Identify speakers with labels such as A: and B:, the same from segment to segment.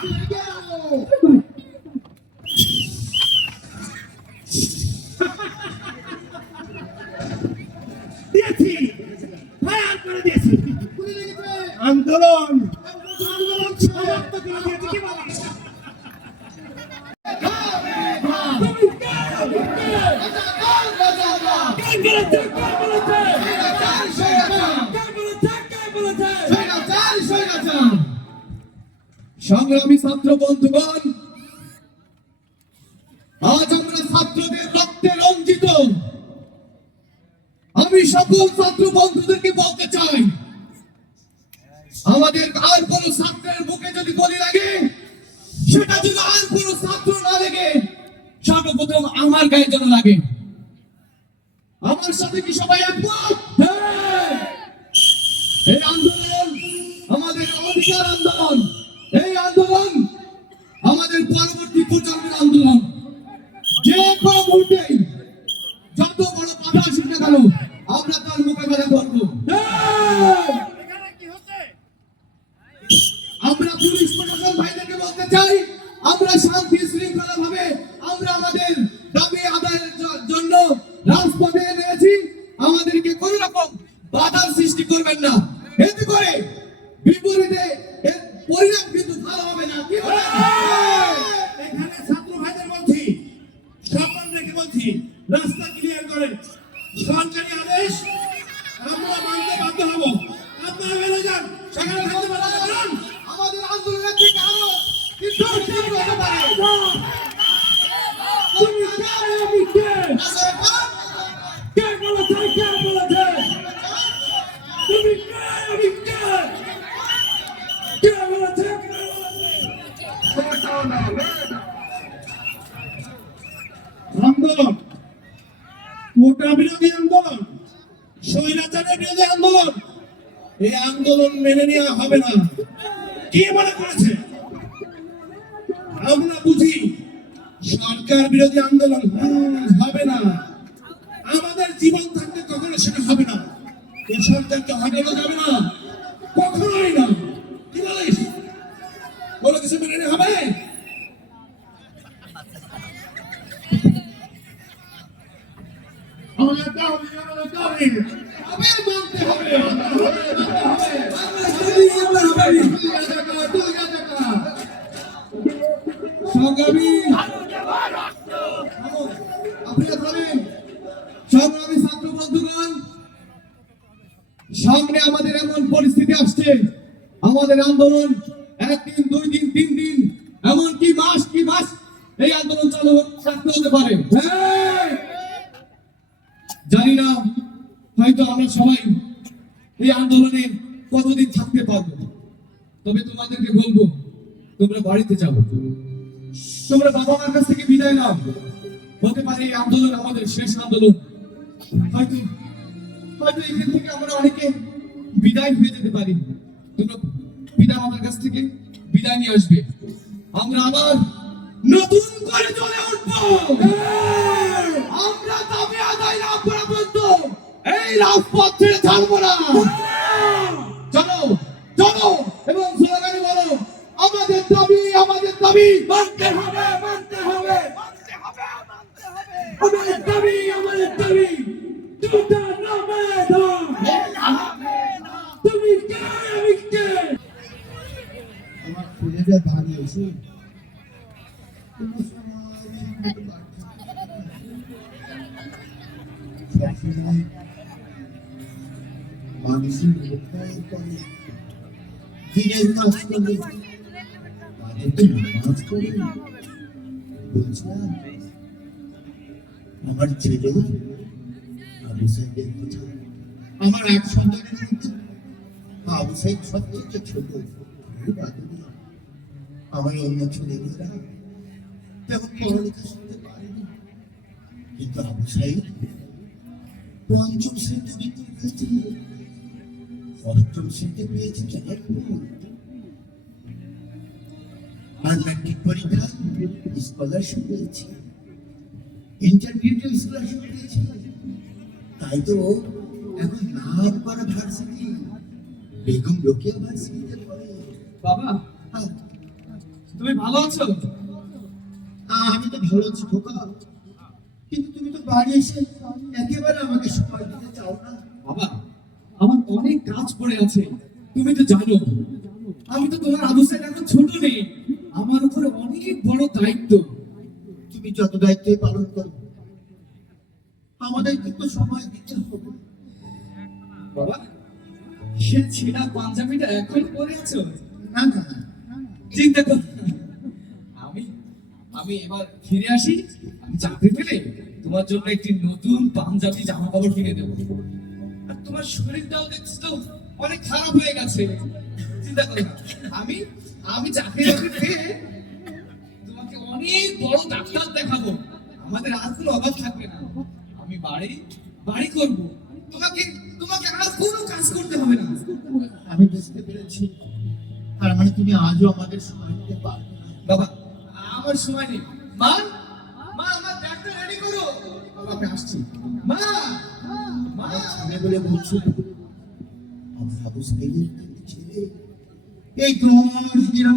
A: Here we
B: go! ছাত্র বন্ধুগণ, আজ আমরা ছাত্রদের রক্তে রঞ্জিত। আমি সকল ছাত্র বন্ধুদেরকে বলতে চাই, আমাদের আর কোন ছাত্রের বুকে যদি বলি লাগে, সেটা যদি আর কোন ছাত্র না লেগে, সর্বপ্রথম আমার গায়ে যেন লাগে। আমার সাথে কি সবাই একমত? হ্যাঁ! এই আন্দোলন আমাদের অধিকার আন্দোলন, এই আন্দোলন আমাদের পরবর্তী প্রজন্মের আন্দোলন। যে কোনো মুহূর্তে যত বড় বাধা আসুক না কেন আমরা তার মোকাবেলা করব। আমরা পুলিশ প্রশাসন ভাইদেরকে বলতে চাই আমরা শান্তি শৃঙ্খলা ভাবে আমরা আমাদের দাবি আদায়ের জ- জন্য রাজপথে নেমেছি আমাদেরকে কোন রকম বাধার সৃষ্টি করবেন না এতে করে বিপরীতে এর পরিণাম কিন্তু ভালো হবে না কি বলেন?
A: এখানে ছাত্র ভাইদের বলছি সম্মান রেখে বলছি রাস্তা ক্লিয়ার করেন সরকারি আদেশ আমরা মানতে বাধ্য হব আপনারা বেরো যান সেখানে থাকতে পারবেন না। যান।
B: আমাদের আন্দোলনের থেকে আরও কিন্তু তীব্র হতে পারে
A: তুমি কে আমি কে বিরোধী আন্দোলন স্বৈরাচারের বিরোধী আন্দোলন এই আন্দোলন মেনে নেওয়া হবে না কি মনে করেছে আমরা বুঝি সরকার বিরোধী আন্দোলন। থাকতে
B: হতে পারে। হ্যাঁ! জানি না, হয়তো আমরা সবাই এই আন্দোলনে কতদিন থাকতে পারব। তবে তোমাদেরকে বলব, তোমরা বাড়িতে যাব তোমরা বাবা মার কাছ থেকে বিদায় নাও। হতে পারে এই আন্দোলন আমাদের শেষ আন্দোলন। হয়তো হয়তো এখান থেকে আমরা অনেকে বিদায় হয়ে যেতে পারি। তোমরা পিতা মাতার কাছ থেকে বিদায় নিয়ে আসবে। আমরা আবার নতুন করে চলে উঠবো। আমরা দাবি আদায় না করা পর্যন্ত এই রাজপথ ছেড়ে ছাড়বো না। চলো চলো এবং স্লোগানে বলো আমাদের দাবি আমাদের দাবি মানতে হবে মানতে
C: আমার ছেলে আমার এক সন্তানের মধ্যে আবু ছোট আমার অন্য ছেলেমেয়েরা তেমন পড়ালেখা শিখতে পারেনি কিন্তু আবু পঞ্চম শ্রেণীতে বৃত্তি পেয়েছে অষ্টম শ্রেণীতে পেয়েছে জয়পুর আর ম্যাট্রিক পরীক্ষায় স্কলারশিপ পেয়েছে। ইন্টারমিডিয়েট স্কলারশিপ পেয়েছে। তাই তো এখন নাম করা ভার্সিটি বেগম রোকেয়া ভার্সিটিতে পড়ে।
B: বাবা
C: হ্যাঁ,
B: তুমি ভালো আছো?
C: আমি তো ভালো আছি খোকা। কিন্তু তুমি তো বাড়ি এসে একেবারে আমাকে সময় দিতে চাও না।
B: বাবা আমার অনেক কাজ পড়ে আছে। তুমি তো জানো। আমি তো তোমার অবস্থায় এখন ছোট নেই আমার উপরে অনেক বড় দায়িত্ব।
C: তুমি যত দায়িত্বই পালন করো আমাদের কিন্তু সময় দিতে হবে।
B: বাবা সে ছেঁড়া পাঞ্জাবিটা এখন পরে আছো
C: না না।
B: চিন্তা কর। আমি আমি এবার ফিরে আসি। আমি চাকরি পেলে তোমার জন্য একটি নতুন পাঞ্জাবি জামা কাপড় কিনে দেবো। আর তোমার শরীরটাও দেখছি তো অনেক খারাপ হয়ে গেছে। চিন্তা করো আমি আমি চাকরি বাকরি পেয়ে তোমাকে অনেক বড় ডাক্তার দেখাবো। আমাদের আর কোনো অভাব থাকবে না। আমি বাড়ি বাড়ি করব। তোমাকে তোমাকে আর কোনো কাজ করতে হবে না।
C: আমি বুঝতে পেরেছি। তার মানে তুমি আজও আমাদের সময় দিতে পারবে
B: বাবা আমার সময় নেই। মা মা আমার ব্যাগটা রেডি করো। বাবা আমি আসছি। মা মা
C: ছেলে বলে বলছি আমার সাইদের ছেলে এই না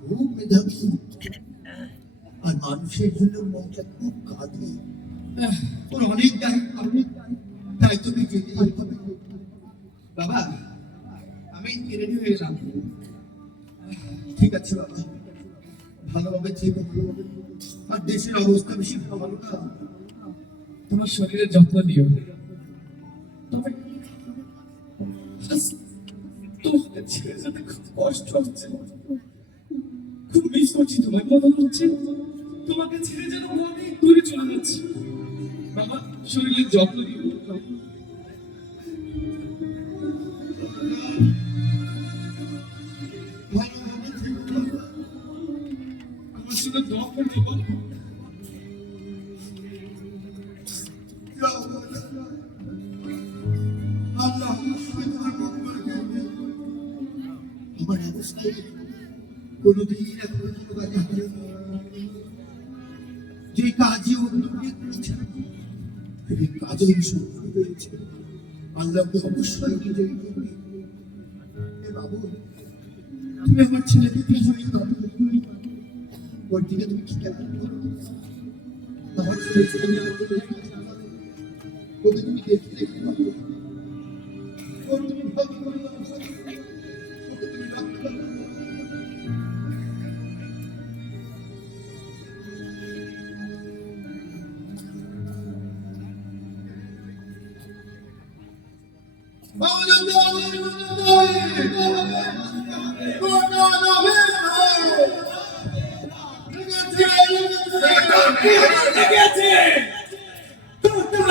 C: খুব মেধাবী। আর মানুষের জন্য মনটা খুব কাঁদে। ওর অনেক দায়িত্ব অনেক তাই তুমি যেতে
B: বাবা, আমি রেডি হয়ে গেলাম
C: ঠিক আছে বাবা। ভালোভাবে থেকো আর দেশের অবস্থা বেশি ভালো না।
B: তোমার শরীরের যত্ন নিও। তবে তোমাকে ছেড়ে যেতে খুব কষ্ট হচ্ছে খুব মিস করছি তোমার মনে হচ্ছে তোমাকে ছেড়ে যেন আমি দূরে চলে যাচ্ছি। বাবা, শরীরের যত্ন নিও।
C: যে কাজে অন্যকে করেছে সেই কাজেই হয়েছে আল্লাহকে অবশ্যই বিজয়ী করবে বাবু তুমি আমার ছেলেকে বিজয়ী করো ওর দিকে তুমি করো আমার ছেলে তুমি দেখতে দেখতে পাবো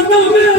C: তুমি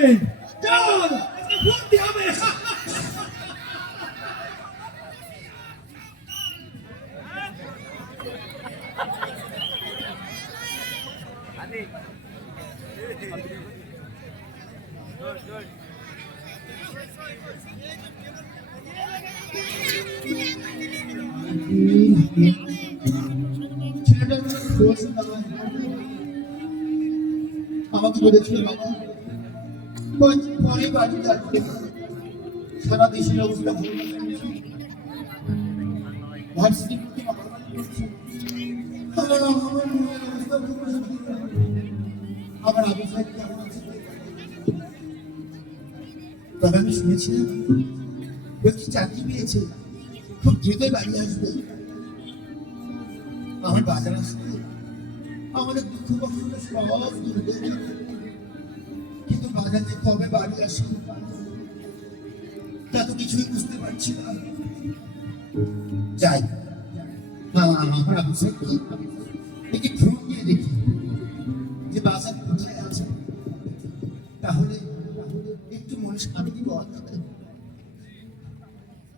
C: Hey! সারা দেশের তবে আমি শুনেছিলাম ব্যক্তি চাকরি পেয়েছে, খুব দ্রুতই বাড়ি আসবে। আমার বাজার আসবে আমাদের দুঃখ কষ্ট সব দূর হয়ে যাবে। যে কবে বাড়ি আসে? তা তো কিছুই বুঝতে পারছি না। যাই আমার ফোন দেখি, যে বাজার কোথায় আছে। তাহলে, একটু মনে পাওয়া যাবে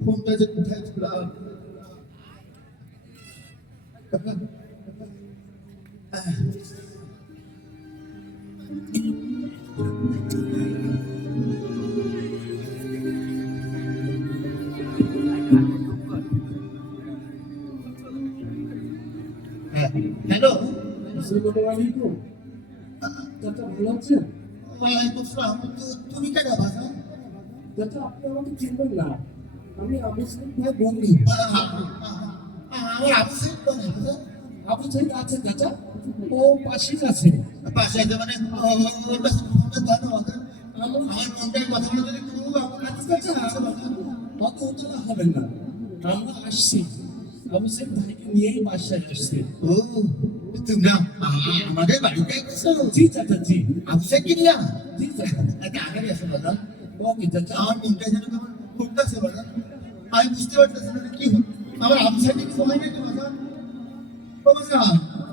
C: ফোনটা যে কোথায় ছিলাম
D: আসসালামু আলাইকুম চাচা ভালো আছেন
C: ওয়ালাইকুম আসসালাম তুমি
D: চাচা আপনি আমাকে চিনবেন না আমি আবু সাইদ ভাই বন্ধু
C: আমার আবু সাহেব কোথায় বাজা?
D: আবু সাইদ আছে চাচা ও পাশে আছে
C: পাশে আছে মানে ওর কাছে ফোনটা দাও
D: আমার
C: মনটাই কথা বলতে খুব আমার কাছে
D: অত উতলা হবেন না আমরা আসছি আবু সাইদ ভাইকে নিয়েই বাসায় আসছি
C: ও আ- আমাদের বাড়িতে
D: জি চাচা জি
C: আবু সাহেব কি নিয়া
D: জি চাচা
C: আগে এসো বাজা
D: ওকে চাচা
C: আমার মনটা যেন কেমন ফুটতেছে বাজা আমি বুঝতে পারতেছি না কি। আমার সাহেব কি সময় নেই তো ও বাজা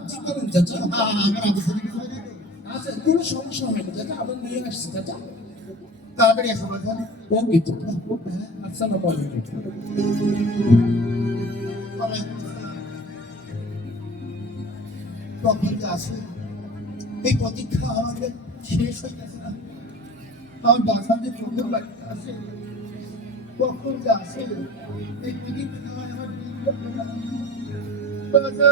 D: জি করেন চাচা
C: আমার সাহেব কি সময় নেই?
D: আচ্ছা কোনো সমস্যা হবে না চাচা আমরা নিয়ে আসছি চাচা
C: তাড়াতাড়ি এসো বাজা
D: ওকে চাচা আসসালামু আলাইকুম
C: কখন যে আসে এই প্রতীক্ষা আমাদের শেষ হয়ে গেছে না? আমার বাসার যে চোখের বাড়িতে আসে কখন যে আসে এই প্রতীক্ষা আমার। বাসা।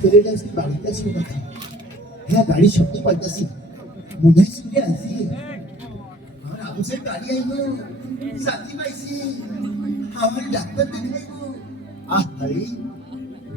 C: ছেলেটা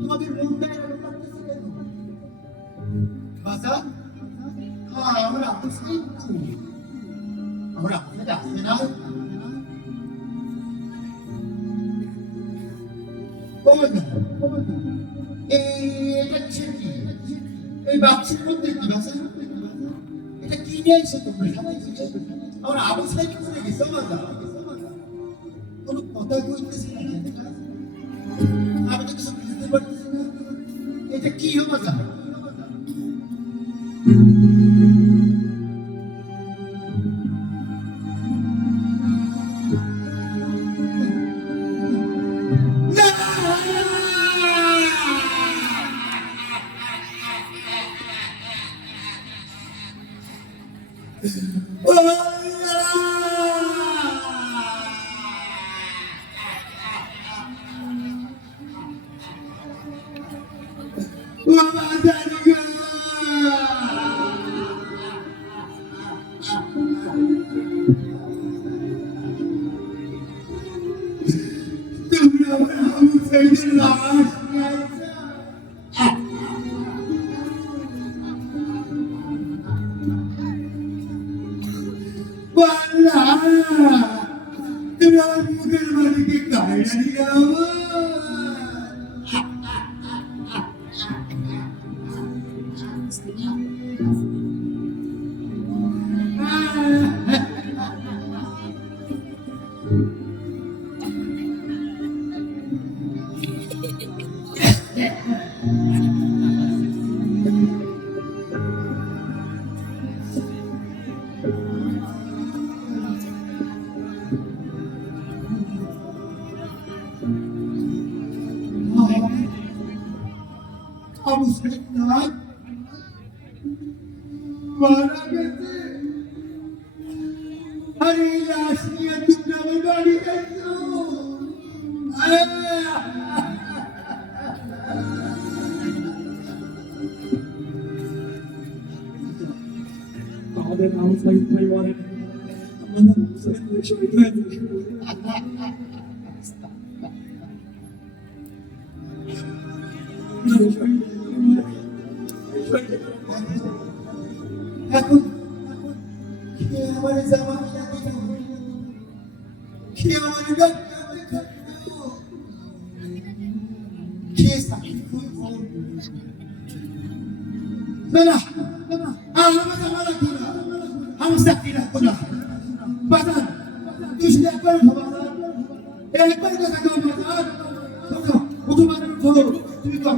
C: তোমাদের মনটা এরকম লাগতেছে কেন? বাজার হ্যাঁ আমার আবু সাহেব তো আমার আবু সাহেব আসছে না কমে না এই এটা হচ্ছে কি এই বাচ্চার মধ্যে কি বাচ্চা এটা কি নিয়ে এসে তোমরা সবাই থেকে আমার আবু সাহেব করে গেছে বাজার তুমি আবু
D: আমাদের সাইড
C: তুমি তো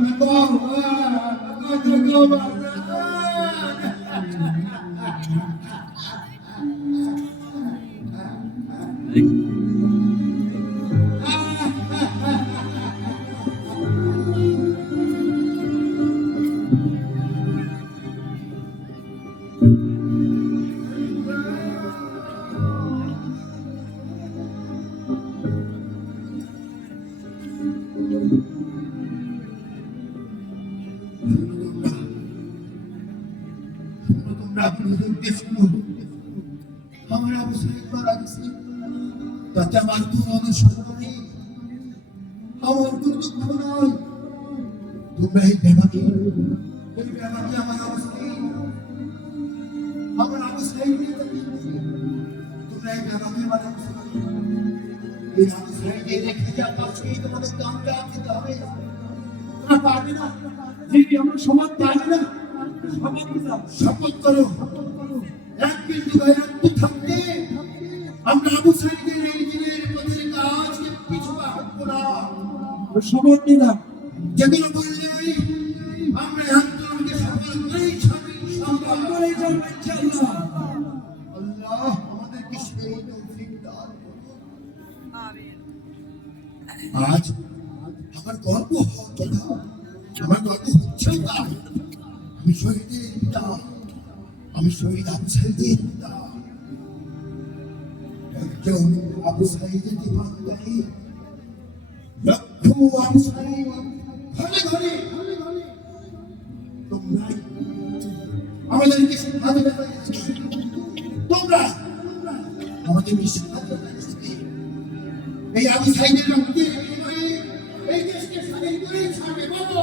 C: আমার অবস্থায় মারা তাতে আমার কোনো অনুসরণ নেই আমার কোনো দুঃখ নয় তোমরা এই ব্যাপারকে এই ব্যাপারকে আমার অবস্থায় আমার অবস্থায়। তোমরা এই ব্যাপারকে আমার অবস্থায় এই অবস্থায় রেখে যা পাচ্ছি তোমাদের দামটা দিতে হবে। তোমরা পারবে না।
D: জি আমরা সমাজ পারি না সমাজ না
C: শপথ করো। থাকতে আমরা আবু সাইদের এই দিনের পথের কাজকে না।
D: নিলাম।
C: যেগুলো আমরা আন্দোলনকে সফল করেই ছাড়ি সম্ভব
D: করে যাব ইনশাআল্লাহ।
C: আল্লাহ আমাদেরকে সেই তৌফিক দান করুন। আজ আমার গর্ব কথা। আমার গর্ব হচ্ছে আমি শহীদের পিতা। আমি শহীদ আবু সাইদের একজন আবু সাইদের দিবান্তাই লক্ষ আবু সাইদ ঘরে ঘরে তোমরাই আমাদেরকে স্বাধীনতা তোমরা আমাদেরকে স্বাধীনতা এই আবু সাইদের রক্তের এই দেশকে স্বাধীন করেই ছাড়বে। বলো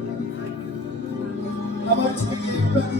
C: আমার